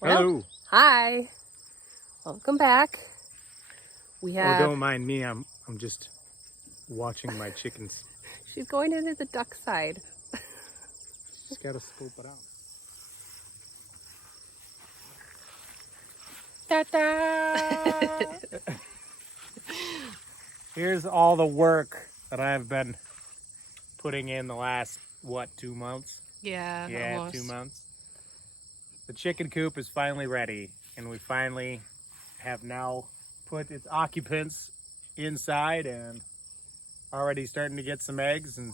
Well, hello. Hi. Welcome back. We have. Oh, don't mind me. I'm just watching my chickens. She's going into the duck side. Just gotta scope it out. Ta-da! Here's all the work that I've been putting in the last, what, 2 months? Yeah, almost. 2 months. The chicken coop is finally ready, and we finally have now put its occupants inside and already starting to get some eggs, and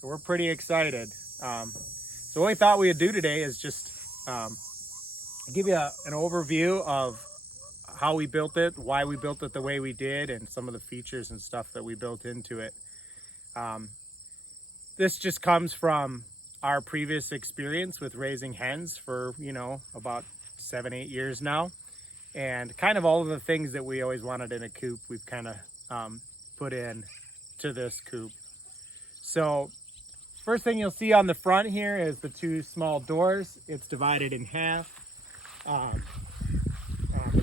so we're pretty excited. So what we thought we would do today is just give you an overview of how we built it, why we built it the way we did, and some of the features and stuff that we built into it. This just comes from our previous experience with raising hens for, about 7-8 years now. And kind of all of the things that we always wanted in a coop, we've kind of put in to this coop. So first thing you'll see on the front here is the 2 small doors. It's divided in half. But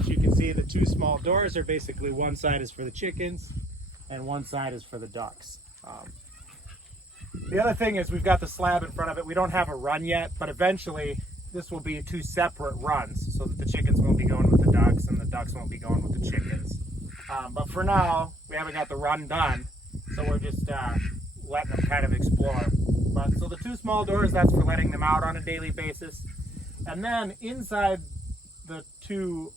you can see the 2 small doors are basically one side is for the chickens and one side is for the ducks. The other thing is we've got the slab in front of it. We don't have a run yet, but eventually this will be 2 separate runs so that the chickens won't be going with the ducks and the ducks won't be going with the chickens. But for now, we haven't got the run done, so we're just letting them kind of explore. But so the 2 small doors, that's for letting them out on a daily basis. And then inside the 2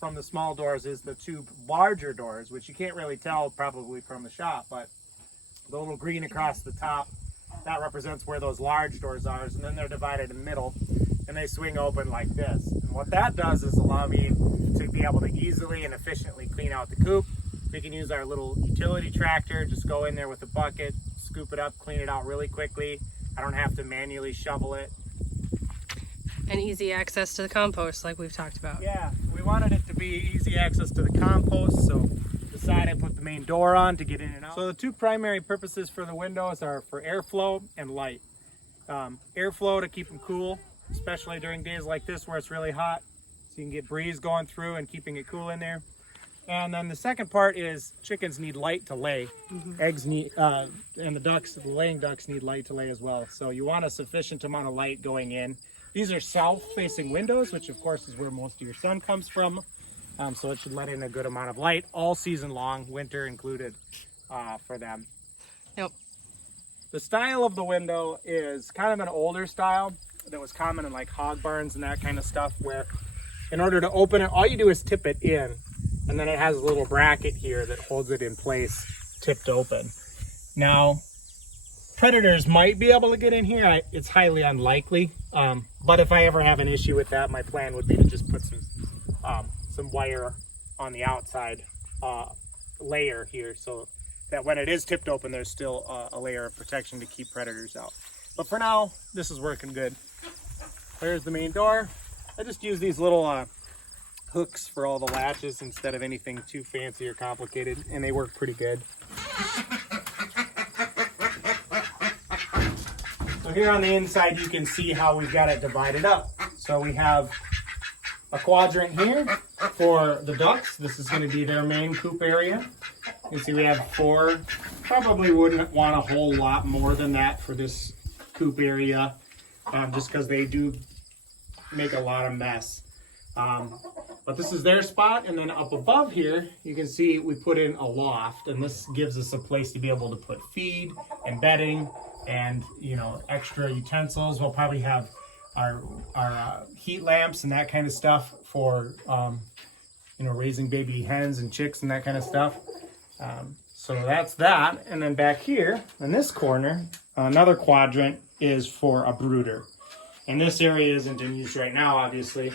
from the small doors is the 2 larger doors, which you can't really tell probably from the shop, but the little green across the top, that represents where those large doors are, and then they're divided in the middle, and they swing open like this. And what that does is allow me to be able to easily and efficiently clean out the coop. We can use our little utility tractor, just go in there with a bucket, scoop it up, clean it out really quickly. I don't have to manually shovel it. And easy access to the compost like we've talked about. Yeah, we wanted it to be easy access to the compost, so the side I put the main door on to get in and out. So the 2 primary purposes for the windows are for airflow and light. Airflow to keep them cool, especially during days like this where it's really hot, so you can get breeze going through and keeping it cool in there. And then the second part is chickens need light to lay. Eggs need, and the laying ducks need light to lay as well. So you want a sufficient amount of light going in. These are south-facing windows, which of course is where most of your sun comes from. So it should let in a good amount of light all season long, winter included, for them. Yep. The style of the window is kind of an older style that was common in like hog barns and that kind of stuff, where in order to open it, all you do is tip it in, and then it has a little bracket here that holds it in place, tipped open. Now, predators might be able to get in here. It's highly unlikely, but if I ever have an issue with that, my plan would be to just put some wire on the outside layer here, so that when it is tipped open, there's still a layer of protection to keep predators out. But for now, this is working good. There's the main door. I just use these little hooks for all the latches instead of anything too fancy or complicated, and they work pretty good. So here on the inside, you can see how we've got it divided up. So we have a quadrant here for the ducks. This is going to be their main coop area. You can see we have 4. Probably wouldn't want a whole lot more than that for this coop area, just because they do make a lot of mess. But this is their spot, and then up above here, you can see we put in a loft, and this gives us a place to be able to put feed and bedding and, extra utensils. We'll probably have our heat lamps and that kind of stuff for, raising baby hens and chicks and that kind of stuff. So that's that. And then back here in this corner, another quadrant is for a brooder. And this area isn't in use right now, obviously,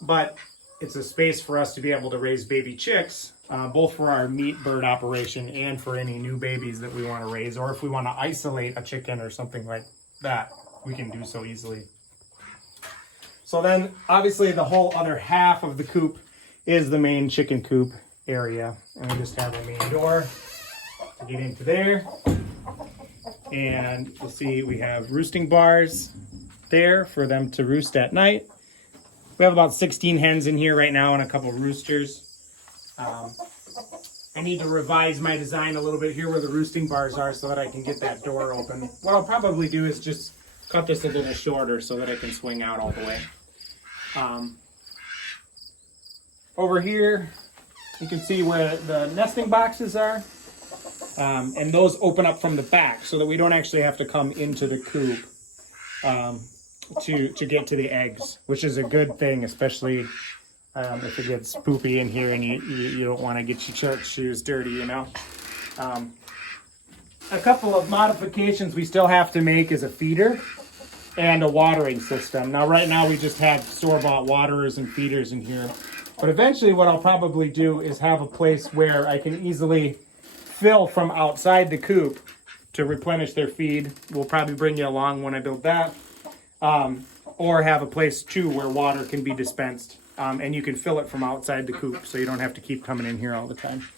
but it's a space for us to be able to raise baby chicks, both for our meat bird operation and for any new babies that we want to raise, or if we want to isolate a chicken or something like that, we can do so easily. So then, obviously, the whole other half of the coop is the main chicken coop area. And we just have a main door to get into there. And you'll see we have roosting bars there for them to roost at night. We have about 16 hens in here right now and a couple roosters. I need to revise my design a little bit here where the roosting bars are so that I can get that door open. What I'll probably do is just cut this a little shorter so that I can swing out all the way. Over here, you can see where the nesting boxes are. And those open up from the back so that we don't actually have to come into the coop to get to the eggs, which is a good thing, especially if it gets poopy in here and you don't want to get your church shoes dirty, you know. A couple of modifications we still have to make is a feeder and a watering system. Now, right now we just have store-bought waterers and feeders in here. But eventually what I'll probably do is have a place where I can easily fill from outside the coop to replenish their feed. We'll probably bring you along when I build that. Or have a place too where water can be dispensed. And you can fill it from outside the coop so you don't have to keep coming in here all the time.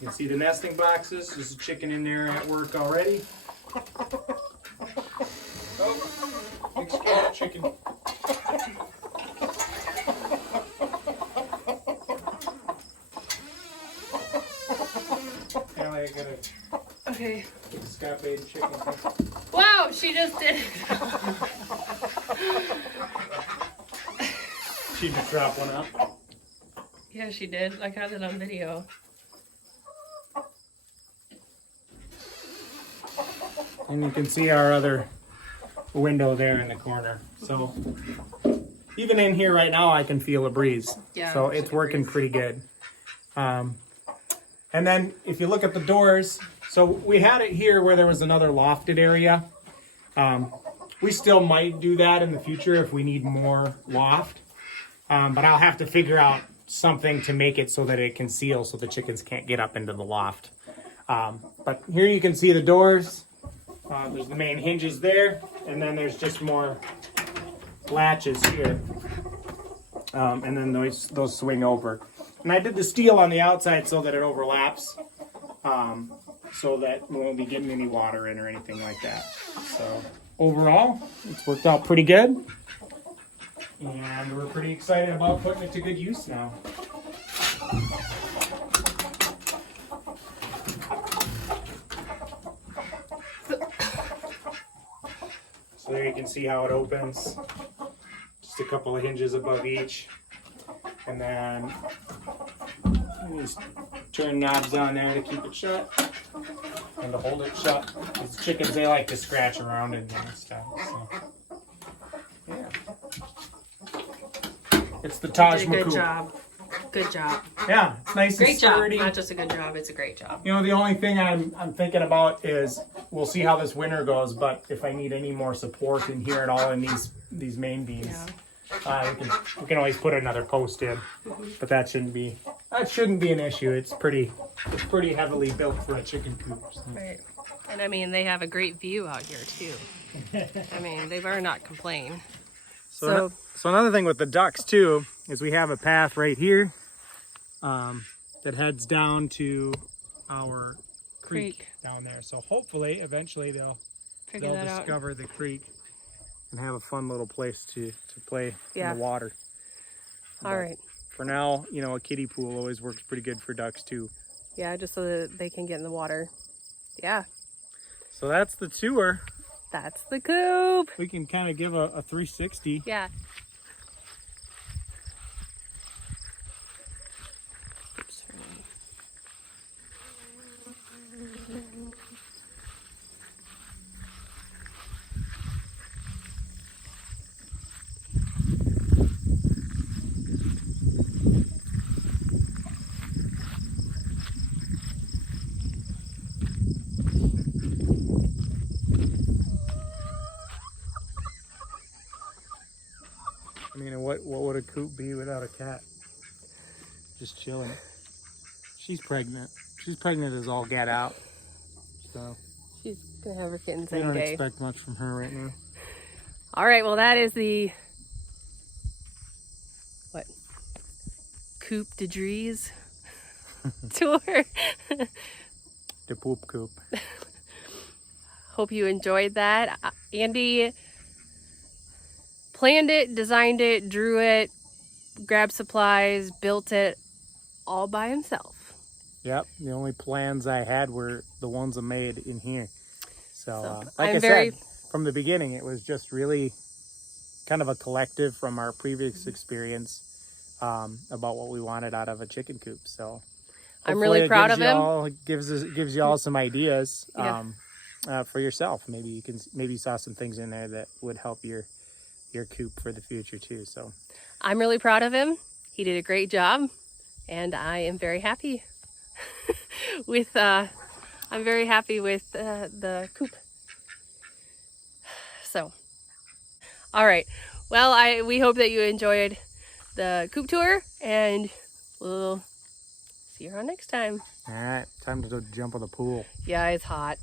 You can see the nesting boxes. There's a chicken in there at work already. Oh, big scared chicken. I gotta Okay. get the escape chicken. Wow, she just did it. She just dropped one up. Yeah, she did. I got it on video. And you can see our other window there in the corner. So even in here right now, I can feel a breeze. Yeah. So it's working pretty good. And then if you look at the doors, so we had it here where there was another lofted area. We still might do that in the future if we need more loft. But I'll have to figure out something to make it so that it can seal so the chickens can't get up into the loft. But here you can see the doors. There's the main hinges there, and then there's just more latches here. And then those swing over. And I did the steel on the outside so that it overlaps, so that we won't be getting any water in or anything like that. So overall, it's worked out pretty good. And we're pretty excited about putting it to good use now. So there you can see how it opens. Just a couple of hinges above each. And then just turn knobs on there to keep it shut and to hold it shut. These chickens, they like to scratch around in there and stuff. So, yeah. It's the Taj You did a good Mahal. job. Good job. Yeah, it's nice Great and job. sturdy. Not just a good job, it's a great job. You know, the only thing I'm thinking about is we'll see how this winter goes, but if I need any more support in here at all in these main beams, we can always put another post in. But that shouldn't be an issue. It's pretty heavily built for a chicken coop. So. Right. And I mean, they have a great view out here too. I mean, they better not complain. So another thing with the ducks too is we have a path right here that heads down to our creek down there. So hopefully, eventually they'll discover the creek and have a fun little place to play in the water. All right. For now, you know, a kiddie pool always works pretty good for ducks too. Yeah, just so that they can get in the water. Yeah. So that's the tour. That's the coop. We can kind of give a 360. Yeah. I mean, what would a coop be without a cat? Just chilling. She's pregnant. She's pregnant as all get out. So She's gonna have her kittens we any don't day. expect much from her right now. All right, well that is the Coop de Dries tour. The poop coop. Hope you enjoyed that. Andy planned it, designed it, drew it, grabbed supplies, built it all by himself. Yep, the only plans I had were the ones I made in here. So like I'm I very- said, from the beginning, it was just really kind of a collective from our previous experience about what we wanted out of a chicken coop. So I'm really proud of him. Gives you all some ideas Yeah. for yourself. Maybe you saw some things in there that would help your coop for the future too. So I'm really proud of him. He did a great job, and I am very happy with the coop. So, all right. Well, we hope that you enjoyed the coop tour, and we'll see you around next time. all right, time to go jump in the pool. Yeah, it's hot.